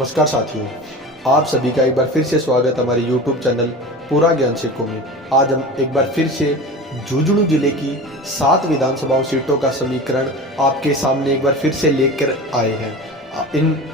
नमस्कार साथियों, आप सभी का एक बार फिर से स्वागत हमारे YouTube चैनल पूरा ज्ञान सिक्कों में। आज हम एक बार फिर से झुंझुनू जिले की 7 विधानसभा सीटों का समीकरण आपके सामने एक बार फिर से लेकर आए हैं।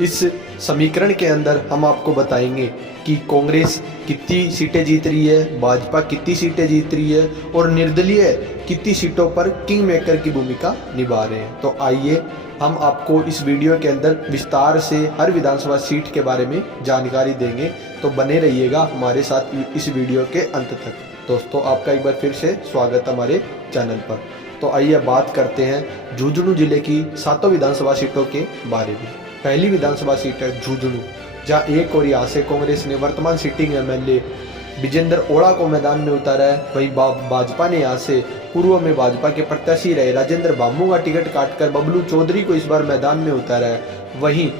इस समीकरण के अंदर हम आपको बताएंगे कि कांग्रेस कितनी सीटें जीत रही है, भाजपा कितनी सीटें जीत रही है और निर्दलीय कितनी सीटों पर किंग मेकर की भूमिका निभा रहे हैं। तो आइए हम आपको इस वीडियो के अंदर विस्तार से हर विधानसभा सीट के बारे में जानकारी देंगे, तो बने रहिएगा हमारे साथ इस वीडियो के अंत तक। दोस्तों, आपका एक बार फिर से स्वागत हमारे चैनल पर। तो आइए बात करते हैं झुंझुनू जिले की 7 विधानसभा सीटों के बारे में। पहली विधानसभा सीट है झुंझुनू, जहाँ एक और यहाँ से कांग्रेस ने वर्तमान सिटिंग एमएलए विजेंद्र ओड़ा को मैदान में उतारा है। वहीं भाजपा ने यहाँ से पूर्व में भाजपा के प्रत्याशी रहे राजेंद्र बामू का टिकट काटकर बबलू चौधरी को इस बार मैदान में उतारा है। वहीं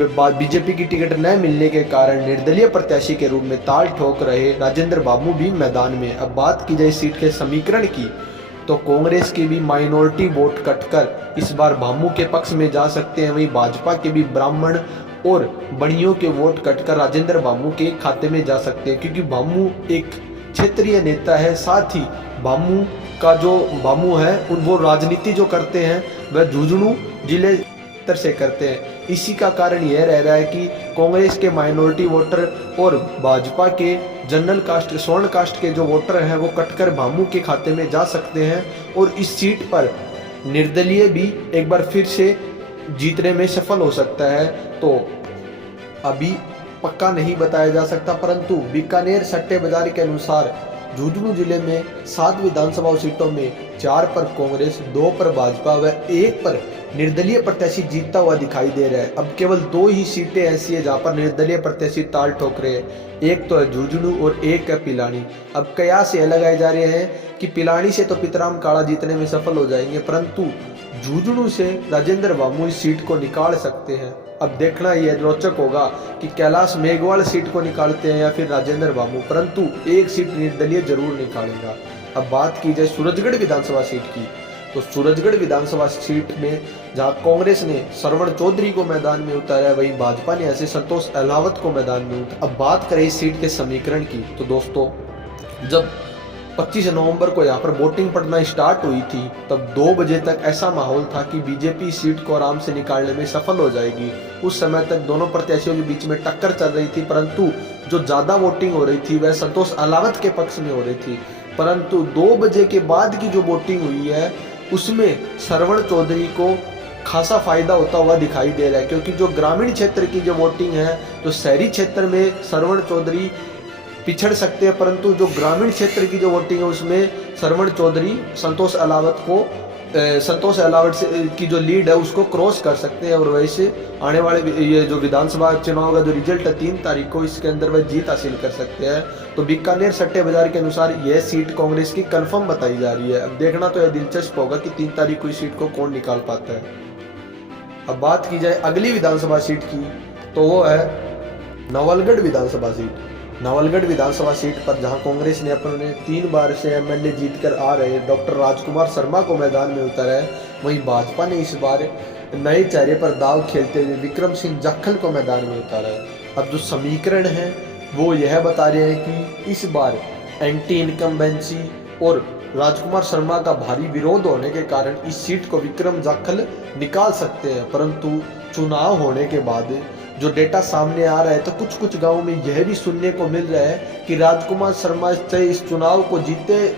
बीजेपी की टिकट न मिलने के कारण निर्दलीय प्रत्याशी के रूप में ताल ठोक रहे राजेंद्र बामू भी मैदान में। अब बात की जाए सीट के समीकरण की, तो कांग्रेस के भी माइनॉरिटी वोट कटकर इस बार बामू के पक्ष में जा सकते हैं। वहीं भाजपा के भी ब्राह्मण और बड़ियों के वोट कटकर राजेंद्र बामू के खाते में जा सकते हैं, क्योंकि बामू एक क्षेत्रीय नेता है। साथ ही बामू है वो राजनीति जो करते हैं वह झुंझुनू जिले से करते हैं। इसी का कारण यह रह रहा है कि कांग्रेस के माइनॉरिटी वोटर और भाजपा के जनरल कास्ट स्वर्ण कास्ट के जो वोटर हैं वो कटकर बामू के खाते में जा सकते हैं और इस सीट पर निर्दलीय भी एक बार फिर से जीतने में सफल हो सकता है। तो अभी पक्का नहीं बताया जा सकता, परंतु बीकानेर सट्टे बाजार के अनुसार झुंझुनू जिले में 7 विधानसभा सीटों में 4 पर कांग्रेस, 2 पर भाजपा व 1 पर निर्दलीय प्रत्याशी जीतता हुआ दिखाई दे रहा है। अब केवल 2 ही सीटें ऐसी है जहां पर निर्दलीय प्रत्याशी ताल ठोक रहे हैं। एक तो है झुंझुनू और एक है पिलानी। अब कयास ये लगाए जा रहे हैं कि पिलानी से तो पितराम काड़ा जीतने में सफल हो जाएंगे, परंतु झुंझुनू से राजेंद्र बामू इस सीट को निकाल सकते हैं। अब देखना यह रोचक होगा कि कैलाश मेघवाल सीट को निकालते हैं या फिर राजेंद्र बामू, परंतु एक सीट निर्दलीय जरूर निकालेगा। अब बात की जाए सूरजगढ़ विधानसभा सीट की, तो सूरजगढ़ विधानसभा सीट में जहां कांग्रेस ने श्रवण चौधरी को मैदान में उतारा है, वहीं भाजपा ने ऐसे संतोष अहलावत को मैदान में उतारा। अब बात करें इस सीट के समीकरण की, तो दोस्तों जब 25 नवंबर को यहाँ पर वोटिंग पड़ना स्टार्ट हुई थी, तब 2 बजे तक ऐसा माहौल था कि बीजेपी सीट को आराम से निकालने में सफल हो जाएगी। उस समय तक दोनों प्रत्याशियों के बीच में टक्कर चल रही थी, परंतु जो ज्यादा वोटिंग हो रही थी वह संतोष अहलावत के पक्ष में हो रही थी। परंतु 2 बजे के बाद की जो वोटिंग हुई है उसमें श्रवण चौधरी को खासा फायदा होता हुआ दिखाई दे रहा है, क्योंकि जो ग्रामीण क्षेत्र की जो वोटिंग है, तो शहरी क्षेत्र में श्रवण चौधरी पिछड़ सकते हैं, परंतु जो ग्रामीण क्षेत्र की जो वोटिंग है उसमें श्रवण चौधरी संतोष अहलावत की जो लीड है उसको क्रॉस कर सकते हैं। और वैसे आने वाले ये जो विधानसभा चुनाव का जो रिजल्ट है 3 तारीख को, इसके अंदर वह जीत हासिल कर सकते हैं। तो बीकानेर सट्टे बाजार के अनुसार यह सीट कांग्रेस की कंफर्म बताई जा रही है। अब देखना तो यह दिलचस्प होगा कि 3 तारीख को इस सीट को कौन निकाल पाता है। अब बात की जाए अगली विधानसभा सीट की, तो वो है नवलगढ़ विधानसभा सीट। नवलगढ़ विधानसभा सीट पर जहां कांग्रेस ने अपने 3 बार से एमएलए जीतकर आ रहे डॉक्टर राजकुमार शर्मा को मैदान में उतारा है, वहीं भाजपा ने इस बार नए चेहरे पर दाव खेलते हुए विक्रम सिंह जाखल को मैदान में उतारा है। अब जो समीकरण है वो यह बता रहे हैं कि इस बार एंटी इनकम्बेंसी और राजकुमार शर्मा का भारी विरोध होने के कारण इस सीट को विक्रम जाखल निकाल सकते हैं। परंतु चुनाव होने के बाद जो डेटा सामने आ रहा है, तो कुछ गांवों में यह भी सुनने को मिल रहा है कि राजकुमार शर्मा से इस चुनाव को जीते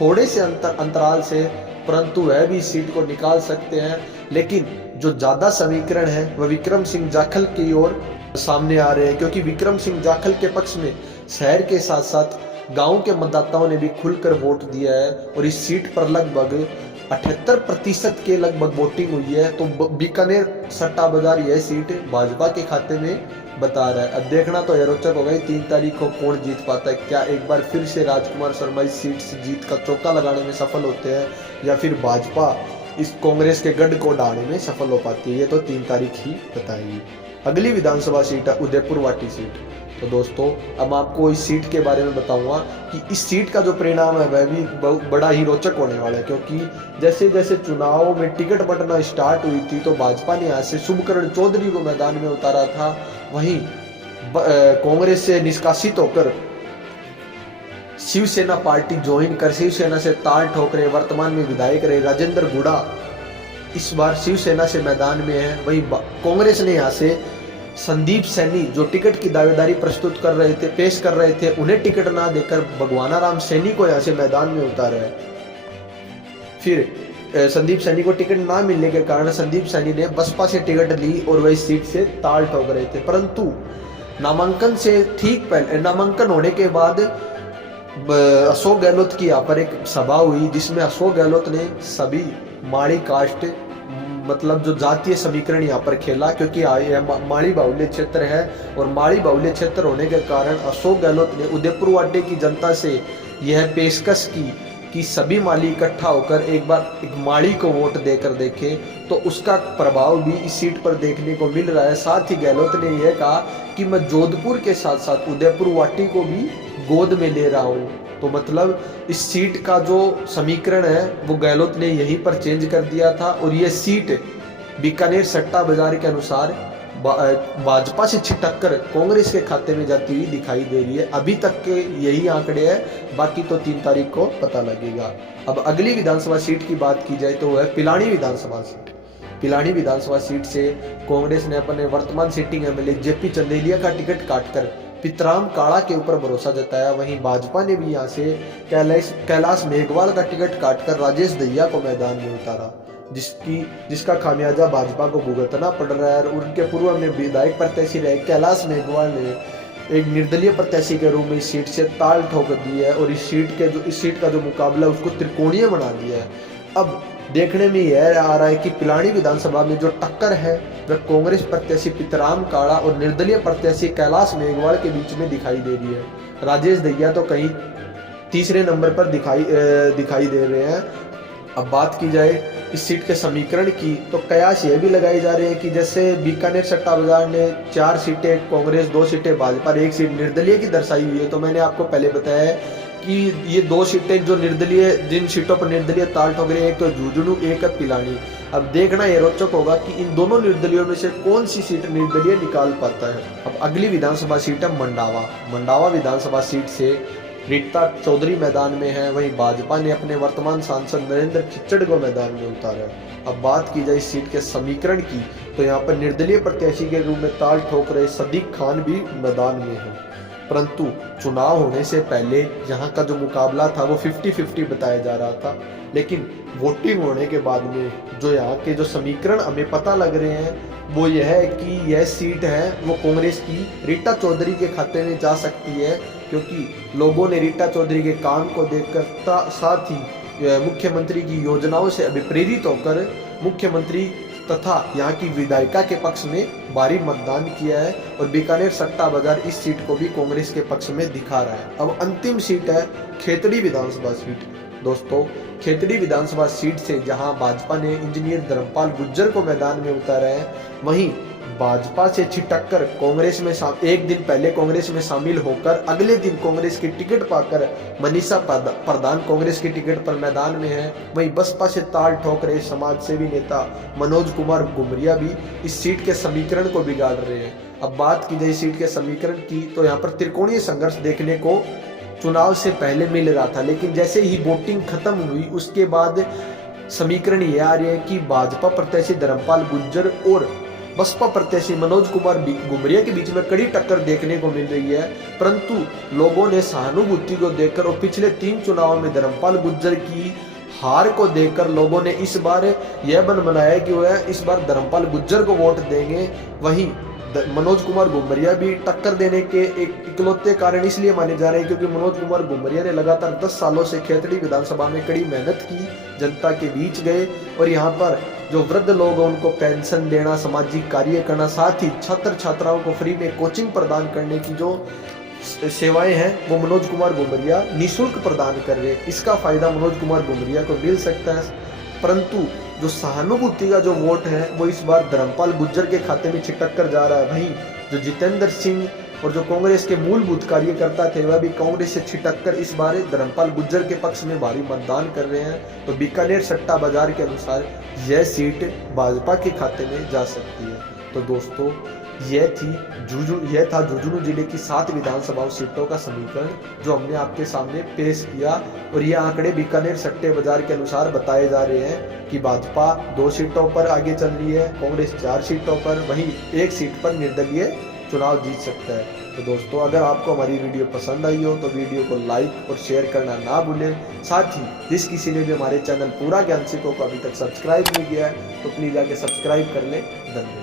थोड़े से अंतराल से, परंतु वह भी इस सीट को निकाल सकते हैं। लेकिन जो ज्यादा समीकरण है वह विक्रम सिंह जाखल की ओर सामने आ रहे हैं, क्योंकि विक्रम सिंह जाखल के पक्ष में शहर के साथ साथ गांव के मतदाताओं ने भी खुलकर वोट दिया है और इस सीट पर लगभग 78% के लगभग वोटिंग हुई है। तो बीकानेर सट्टा बाजार यह सीट भाजपा के खाते में बता रहा है। अब देखना तो यह रोचक होगा 3 तारीख को कौन जीत पाता है। क्या एक बार फिर से राजकुमार शर्मा इस सीट से जीत का चौका लगाने में सफल होते हैं, या फिर भाजपा इस कांग्रेस के गढ़ को ढाने में सफल हो पाती है, ये तो 3 तारीख ही बताएगी। अगली विधानसभा सीट है उदयपुर वाटी सीट। तो दोस्तों अब आपको इस सीट के बारे में बताऊंगा कि इस सीट का जो परिणाम है वह भी बड़ा ही रोचक होने वाला है, क्योंकि जैसे जैसे चुनाव में टिकट बंटना स्टार्ट हुई थी तो भाजपा ने यहाँ से शुभकरण चौधरी को मैदान में उतारा था, वहीं कांग्रेस से निष्कासित होकर शिवसेना पार्टी ज्वाइन कर शिवसेना से ताल ठोक रहे वर्तमान में विधायक रहे राजेंद्र गुड़ा इस बार शिवसेना से मैदान में है। वहीं कांग्रेस ने यहाँ से संदीप सैनी जो टिकट की दावेदारी प्रस्तुत कर रहे थे, पेश कर रहे थे, उन्हें टिकट ना देकर भगवाना राम सैनी को यहाँ से मैदान में उतारा है। फिर संदीप सैनी को टिकट ना मिलने के कारण संदीप सैनी ने बसपा से टिकट ली और वही सीट से ताल ठोक रहे थे, परंतु नामांकन से ठीक पहले, नामांकन होने के बाद अशोक गहलोत की यहाँ पर एक सभा हुई जिसमें अशोक गहलोत ने सभी माड़ी कास्ट मतलब जो जातीय समीकरण यहाँ पर खेला, क्योंकि यह माड़ी बाहुल्य क्षेत्र है और माड़ी बाहुल्य क्षेत्र होने के कारण अशोक गहलोत ने उदयपुर वाडे की जनता से यह पेशकश की कि सभी माली इकट्ठा होकर एक बार एक माड़ी को वोट देकर देखे, तो उसका प्रभाव भी इस सीट पर देखने को मिल रहा है। साथ ही गहलोत ने यह कहा कि मैं जोधपुर के साथ साथ उदयपुर वाटी को भी गोद में ले रहा हूँ। तो मतलब इस सीट का जो समीकरण है वो गहलोत ने यहीं पर चेंज कर दिया था और ये सीट बीकानेर सट्टा बाजार के अनुसार भाजपा से छिटक्कर कांग्रेस के खाते में जाती हुई दिखाई दे रही है। अभी तक के यही आंकड़े हैं, बाकी तो 3 तारीख को पता लगेगा। अब अगली विधानसभा सीट की बात की जाए तो वह है पिलानी विधानसभा सीट। पिलानी विधानसभा सीट से कांग्रेस ने अपने वर्तमान सिटिंग एमएलए जेपी चंदेलिया का टिकट काटकर पितराम काड़ा के ऊपर भरोसा जताया। वहीं भाजपा ने भी यहाँ से कैलाश मेघवाल का टिकट काटकर राजेश दहिया को मैदान में उतारा, जिसका खामियाजा भाजपा को भुगतना पड़ रहा है। और उनके पूर्व में विधायक प्रत्याशी रहे कैलाश मेघवाल ने एक निर्दलीय प्रत्याशी के रूप में इस सीट से ताल ठोक दी है और इस सीट का जो मुकाबला उसको त्रिकोणीय बना दिया है। अब देखने में यह आ रहा है कि पिलानी विधानसभा में जो टक्कर है वह कांग्रेस प्रत्याशी पितराम काड़ा और निर्दलीय प्रत्याशी कैलाश मेघवाल के बीच में दिखाई दे रही है। राजेश दहिया तो कहीं तीसरे नंबर पर दिखाई दे रहे हैं। अब बात की जाए इस सीट के समीकरण की तो कयास यह भी लगाए जा रहे हैं कि जैसे बीकानेर सट्टा बाजार ने 4 सीटें कांग्रेस, 2 सीटें भाजपा, 1 सीट निर्दलीय की दर्शाई हुई है। तो मैंने आपको पहले बताया है कि ये 2 सीटें जो निर्दलीय, जिन सीटों पर निर्दलीय ताल ठोक रहे हैं, एक तो झुंझुनू, एक है पिलानी। अब देखना यह रोचक होगा कि इन दोनों निर्दलियों में से कौन सी सीट निर्दलीय निकाल पाता है। अब अगली विधानसभा सीट है मंडावा विधानसभा सीट से रीता चौधरी मैदान में है। वहीं भाजपा ने अपने वर्तमान सांसद नरेंद्र खिच्चड़ को मैदान में उतारा है। अब बात की जाए इस सीट के समीकरण की तो यहाँ पर निर्दलीय प्रत्याशी के रूप में ताल ठोक रहे सदीक खान भी मैदान में है, परंतु चुनाव होने से पहले यहाँ का जो मुकाबला था वो 50-50 बताया जा रहा था। लेकिन वोटिंग होने के बाद में जो यहाँ के जो समीकरण हमें पता लग रहे हैं वो यह है कि यह सीट है वो कांग्रेस की रीता चौधरी के खाते में जा सकती है, क्योंकि लोगों ने रीता चौधरी के काम को देखकर साथ ही मुख्यमंत्री की योजनाओं से अभिप्रेरित होकर मुख्यमंत्री तथा यहाँ की विधायिका के पक्ष में भारी मतदान किया है और बीकानेर सट्टा बाजार इस सीट को भी कांग्रेस के पक्ष में दिखा रहा है। अब अंतिम सीट है खेतड़ी विधानसभा सीट। दोस्तों, खेतड़ी विधानसभा सीट से जहां भाजपा ने इंजीनियर धर्मपाल गुज्जर को मैदान में उतारा है, वहीं भाजपा से छिटक्कर कांग्रेस में एक दिन पहले कांग्रेस में शामिल होकर अगले दिन कांग्रेस की टिकट पाकर मनीषा प्रधान कांग्रेस की टिकट पर मैदान में है। वहीं बसपा से ताल ठोक रहे समाज सेवी नेता मनोज कुमार गुमरिया भी इस सीट के समीकरण को बिगाड़ रहे हैं। अब बात की जाए सीट के समीकरण की तो यहाँ पर त्रिकोणीय संघर्ष देखने को चुनाव से पहले मिल रहा था, लेकिन जैसे ही वोटिंग खत्म हुई उसके बाद समीकरण ये आ रही है कि भाजपा प्रत्याशी धर्मपाल गुज्जर और बसपा प्रत्याशी मनोज कुमार गुमरिया के बीच में कड़ी टक्कर देखने को मिल रही है। परंतु लोगों ने सहानुभूति को देखकर और पिछले 3 चुनावों में धर्मपाल गुज्जर की हार को देखकर लोगों ने इस बार यह मन बनाया कि वह इस बार धर्मपाल गुज्जर को वोट देंगे। वहीं मनोज कुमार गुमरिया भी टक्कर देने के एक इकलौते कारण इसलिए माने जा रहे हैं क्योंकि मनोज कुमार गुमरिया ने लगातार 10 सालों से खेतड़ी विधानसभा में कड़ी मेहनत की, जनता के बीच गए और यहाँ पर जो वृद्ध लोग हैं उनको पेंशन देना, सामाजिक कार्य करना, साथ ही छात्र छात्राओं को फ्री में कोचिंग प्रदान करने की जो सेवाएं हैं वो मनोज कुमार गुमरिया निःशुल्क प्रदान कर रहे हैं। इसका फायदा मनोज कुमार गुमरिया को मिल सकता है, परंतु जो सहानुभूति का जो वोट है वो इस बार धर्मपाल गुज्जर के खाते में छिटक कर जा रहा है। वहीं जो जितेंद्र सिंह और जो कांग्रेस के मूलभूत कार्यकर्ता थे वह भी कांग्रेस से छिटक कर इस बार धर्मपाल गुज्जर के पक्ष में भारी मतदान कर रहे हैं। तो बीकानेर सट्टा बाजार के अनुसार यह सीट भाजपा के खाते में जा सकती है। तो दोस्तों, यह था झुंझुनू जिले की 7 विधानसभा सीटों का समीकरण जो हमने आपके सामने पेश किया। और ये आंकड़े बीकानेर सट्टे बाजार के अनुसार बताए जा रहे हैं कि भाजपा 2 सीटों पर आगे चल रही है, कांग्रेस 4 सीटों पर, वहीं 1 सीट पर निर्दलीय चुनाव जीत सकता है। तो दोस्तों, अगर आपको हमारी वीडियो पसंद आई हो तो वीडियो को लाइक और शेयर करना ना भूलें। साथ ही जिस किसी ने भी हमारे चैनल पूरा ज्ञान सिखों को अभी तक सब्सक्राइब नहीं किया है तो प्लीज़ आके सब्सक्राइब कर लें। धन्यवाद।